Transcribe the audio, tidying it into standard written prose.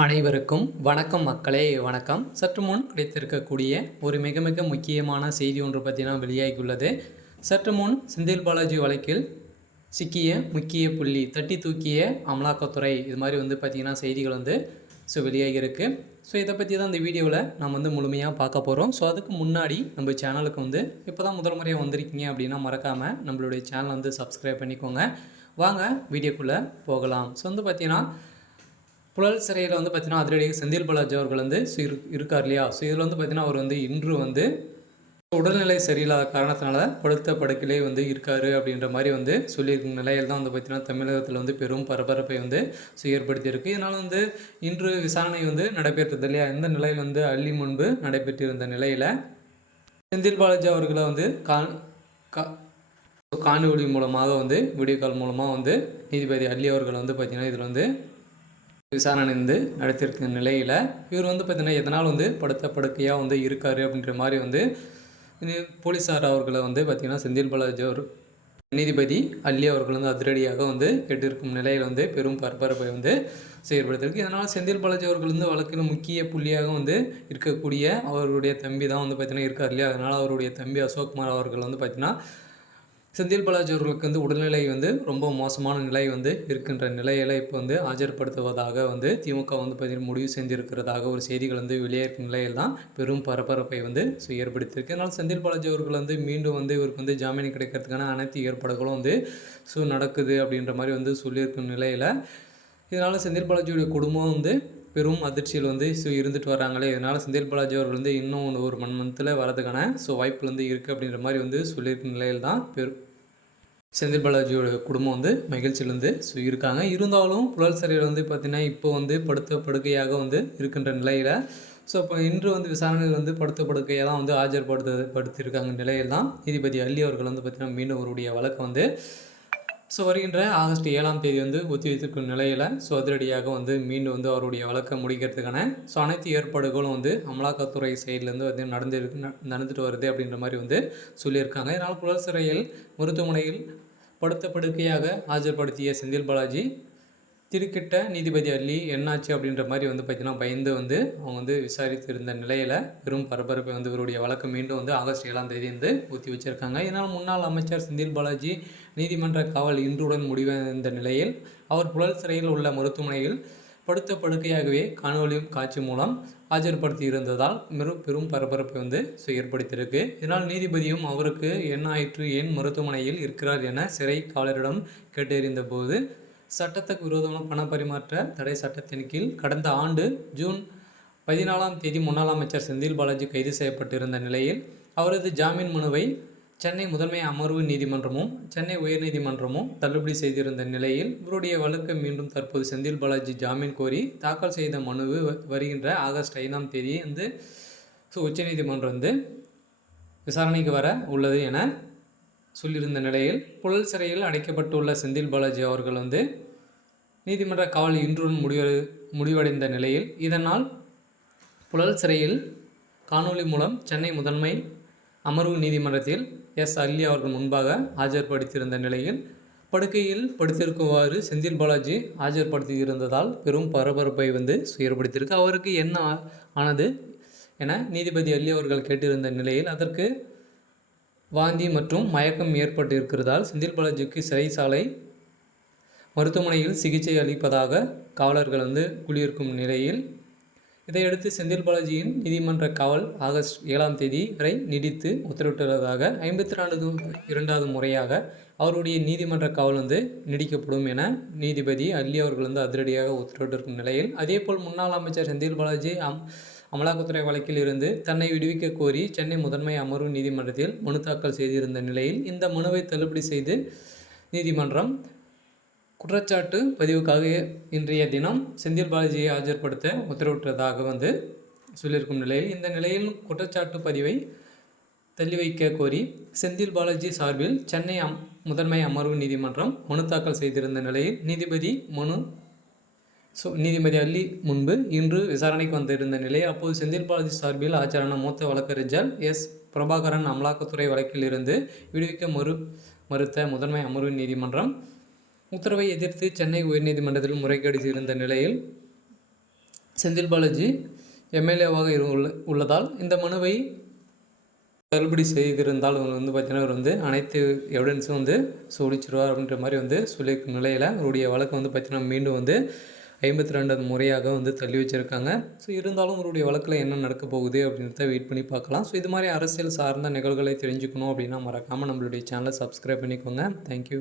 அனைவருக்கும் வணக்கம் மக்களே, வணக்கம். சற்று முன் கிடைத்திருக்கக்கூடிய ஒரு மிக மிக முக்கியமான செய்தி ஒன்று பற்றினா வெளியாகியுள்ளது. சற்று முன் செந்தில் பாலாஜி வழக்கில் சிக்கிய முக்கிய புள்ளி தட்டி தூக்கிய அமலாக்கத்துறை, இது மாதிரி பார்த்திங்கன்னா செய்திகள் வெளியாகியிருக்கு. இதை பற்றி தான் இந்த வீடியோவில் நம்ம முழுமையாக பார்க்க போகிறோம். அதுக்கு முன்னாடி நம்ம சேனலுக்கு இப்போ தான் முதல் முறையாக வந்திருக்கீங்க அப்படின்னா மறக்காமல் நம்மளுடைய சேனலை சப்ஸ்கிரைப் பண்ணிக்கோங்க. வாங்க வீடியோக்குள்ளே போகலாம். பார்த்திங்கன்னா புழல் சிறையில் பார்த்தீங்கன்னா அதிரடியாக செந்தில் பாலாஜி அவர்கள் இருக்கார் இல்லையா. இதில் பார்த்தீங்கன்னா அவர் இன்று உடல்நிலை சரியில்லாத காரணத்தினால படுத்த படுக்கையிலே இருக்காரு அப்படின்ற மாதிரி சொல்லியிருக்கும் நிலையில் தான் பார்த்தீங்கன்னா தமிழகத்தில் பெரும் பரபரப்பை ஏற்படுத்தியிருக்கு. இதனால் இன்று விசாரணை நடைபெற்றது இல்லையா. இந்த நிலையில் அள்ளி முன்பு நடைபெற்றிருந்த நிலையில் செந்தில் பாலாஜி அவர்களை காணொலி மூலமாக வீடியோ கால் மூலமாக நீதிபதி அள்ளி அவர்கள் பார்த்திங்கன்னா இதில் விசாரணை நடத்தியிருக்க நிலையில் இவர் பார்த்திங்கன்னா எதனால் படுத்த படுக்கையாக இருக்கார் அப்படின்ற மாதிரி போலீஸார் அவர்களை பார்த்திங்கன்னா செந்தில் பாலாஜி அவர் நீதிபதி அள்ளி அவர்கள் அதிரடியாக கேட்டிருக்கும் நிலையில் பெரும் பரபரப்பை செயற்படுத்தியிருக்கு. இதனால் செந்தில் பாலாஜி அவர்கள் வழக்கில் முக்கிய புள்ளியாக இருக்கக்கூடிய அவருடைய தம்பி தான் பார்த்திங்கன்னா இருக்கார் இல்லையா. அதனால் அவருடைய தம்பி அசோக்குமார் அவர்கள் பார்த்திங்கன்னா செந்தில் பாலாஜி அவர்களுக்கு உடல்நிலை ரொம்ப மோசமான நிலை இருக்கின்ற நிலையில் இப்போ ஆஜர்படுத்துவதாக திமுக பார்த்தீங்கன்னா முடிவு செஞ்சிருக்கிறதாக ஒரு செய்திகள் வெளியேறும் நிலையில் தான் பெரும் பரபரப்பை ஏற்படுத்தியிருக்கு. அதனால் செந்தில் பாலாஜி அவர்கள் மீண்டும் இவருக்கு ஜாமீன் கிடைக்கிறதுக்கான அனைத்து ஏற்பாடுகளும் நடக்குது அப்படின்ற மாதிரி சொல்லியிருக்கும் நிலையில் இதனால் செந்தில் பாலாஜியுடைய குடும்பம் பெரும் அதிர்ச்சியில் இருந்துட்டு வராங்களே. இதனால் செந்தில் பாலாஜி அவர்கள் இன்னும் ஒரு 1 மந்த்தில் வரதுக்கான வாய்ப்பு இருக்குது அப்படின்ற மாதிரி சொல்லியிருக்கும் நிலையில் தான் செந்தில் பாலாஜியோட குடும்பம் மகிழ்ச்சியில் இருக்காங்க. இருந்தாலும் புழல் சிறையில் பார்த்திங்கன்னா இப்போ படுத்த படுக்கையாக இருக்கின்ற நிலையில் இப்போ இன்று விசாரணையில் படுத்த படுக்கையாக தான் ஆஜர்படுத்தியிருக்காங்க நிலையில் தான் நீதிபதி அள்ளி அவர்கள் பார்த்திங்கன்னா மீண்டும் அவருடைய வழக்கை வருகின்ற ஆகஸ்ட் 7ஆம் தேதி ஒத்திவைத்திருக்கும் நிலையில் அதிரடியாக மீண்டும் அவருடைய வழக்கை முடிக்கிறதுக்கான அனைத்து ஏற்பாடுகளும் அமலாக்கத்துறை சைட்லேருந்து நடந்துட்டு வருது அப்படின்ற மாதிரி சொல்லியிருக்காங்க. இதனால் புழல் சிறையில் மருத்துவமனையில் படுத்த படுக்கையாக ஆஜர்படுத்திய செந்தில் பாலாஜி திருக்கிட்ட நீதிபதி அள்ளி என்னாச்சு அப்படின்ற மாதிரி பார்த்திங்கன்னா பயந்து அவங்க விசாரித்திருந்த நிலையில் பெரும் பரபரப்பை இவருடைய வழக்கு மீண்டும் ஆகஸ்ட் 7ஆம் தேதி ஒத்தி வச்சிருக்காங்க. இதனால் முன்னாள் அமைச்சர் செந்தில் பாலாஜி நீதிமன்ற காவல் இன்றுடன் முடிவடைந்த நிலையில் அவர் புழல் சிறையில் உள்ள மருத்துவமனையில் படுத்த படுக்கையாகவே காணொலி காட்சி மூலம் ஆஜர்படுத்தி இருந்ததால் பெரும் பரபரப்பை ஏற்படுத்தியிருக்கு. இதனால் நீதிபதியும் அவருக்கு என்ன ஆயிற்று, ஏன் மருத்துவமனையில் இருக்கிறார் என சிறை காவலரிடம் கேட்டறிந்த போது சட்டத்துக்கு விரோதமான பண பரிமாற்ற தடை சட்டத்தின் கீழ் கடந்த ஆண்டு ஜூன் 14ஆம் தேதி முன்னாள் அமைச்சர் செந்தில் பாலாஜி கைது செய்யப்பட்டிருந்த நிலையில் அவரது ஜாமீன் மனுவை சென்னை முதன்மை அமர்வு நீதிமன்றமும் சென்னை உயர்நீதிமன்றமும் தள்ளுபடி செய்திருந்த நிலையில் இவருடைய வழக்கு மீண்டும் தற்போது செந்தில் பாலாஜி ஜாமீன் கோரி தாக்கல் செய்த மனுவு வருகின்ற ஆகஸ்ட் 5ஆம் தேதி உச்சநீதிமன்றம் விசாரணைக்கு வர உள்ளது என சொல்லியிருந்த நிலையில் புழல் சிறையில் அடைக்கப்பட்டுள்ள செந்தில் பாலாஜி அவர்கள் நீதிமன்ற காவல் இன்றுடன் முடிவடைந்த நிலையில் இதனால் புழல் சிறையில் காணொலி மூலம் சென்னை முதன்மை அமர்வு நீதிமன்றத்தில் அள்ளி அவர்கள் முன்பாக ஆஜர்படுத்தியிருந்த நிலையில் படுக்கையில் படுத்திருக்குமாறு செந்தில் பாலாஜி ஆஜர்படுத்தியிருந்ததால் பெரும் பரபரப்பை ஏற்படுத்தியிருக்கு. அவருக்கு என்ன ஆனது என நீதிபதி அள்ளி அவர்கள் கேட்டிருந்த நிலையில் அதற்கு வாந்தி மற்றும் மயக்கம் ஏற்பட்டு இருக்கிறதால் செந்தில் பாலாஜிக்கு சிறைச்சாலை மருத்துவமனையில் சிகிச்சை அளிப்பதாக காவலர்கள் குளிர்க்கும் நிலையில் இதையடுத்து செந்தில் பாலாஜியின் நீதிமன்ற காவல் ஆகஸ்ட் 7ஆம் தேதி வரை நீடித்து உத்தரவிட்டுள்ளதாக 52வது முறையாக அவருடைய நீதிமன்ற காவல் நீடிக்கப்படும் என நீதிபதி அள்ளி அவர்கள் அதிரடியாக உத்தரவிட்டிருக்கும் நிலையில் அதேபோல் முன்னாள் அமைச்சர் செந்தில் பாலாஜி அமலாக்கத்துறை வழக்கில் இருந்து தன்னை விடுவிக்க கோரி சென்னை முதன்மை அமர்வு நீதிமன்றத்தில் மனு தாக்கல் செய்திருந்த நிலையில் இந்த மனுவை தள்ளுபடி செய்து நீதிமன்றம் குற்றச்சாட்டு பதிவுக்காக இன்றைய தினம் செந்தில் பாலாஜியை ஆஜர்படுத்த உத்தரவிட்டதாக சொல்லியிருக்கும் நிலையில் இந்த நிலையில் குற்றச்சாட்டு பதிவை தள்ளி வைக்க கோரி செந்தில் பாலாஜி சார்பில் சென்னை முதன்மை அமர்வு நீதிமன்றம் மனு தாக்கல் செய்திருந்த நிலையில் நீதிபதி அள்ளி முன்பு இன்று விசாரணைக்கு வந்திருந்த நிலையில் அப்போது செந்தில் பாலாஜி சார்பில் ஆஜரான மூத்த வழக்கறிஞர் பிரபாகரன் அமலாக்கத்துறை வழக்கில் இருந்து விடுவிக்க மறுத்த முதன்மை அமர்வு நீதிமன்றம் உத்தரவை எதிர்த்து சென்னை உயர்நீதிமன்றத்தில் முறைகேடு செய்திருந்த நிலையில் செந்தில் பாலாஜி எம்எல்ஏவாக உள்ளதால் இந்த மனுவை தள்ளுபடி செய்திருந்தால் இவர் வந்து பார்த்தீங்கன்னா இவர் வந்து அனைத்து எவிடன்ஸும் வந்து சோடிச்சிருவார் அப்படின்ற மாதிரி வந்து சொல்லியிருக்க நிலையில் அவருடைய வழக்கு வந்து பார்த்தீங்கன்னா மீண்டும் வந்து 52 முறையாக வந்து தள்ளி வச்சுருக்காங்க. ஸோ இருந்தாலும் அவருடைய வழக்கில் என்ன நடக்க போகுது அப்படின்றத வெயிட் பண்ணி பார்க்கலாம். ஸோ இது மாதிரி அரசியல் சார்ந்த நிகழ்வுகளை தெரிஞ்சுக்கணும் அப்படின்னா மறக்காமல் நம்மளுடைய சேனலை சப்ஸ்கிரைப் பண்ணிக்கோங்க. தேங்க்யூ.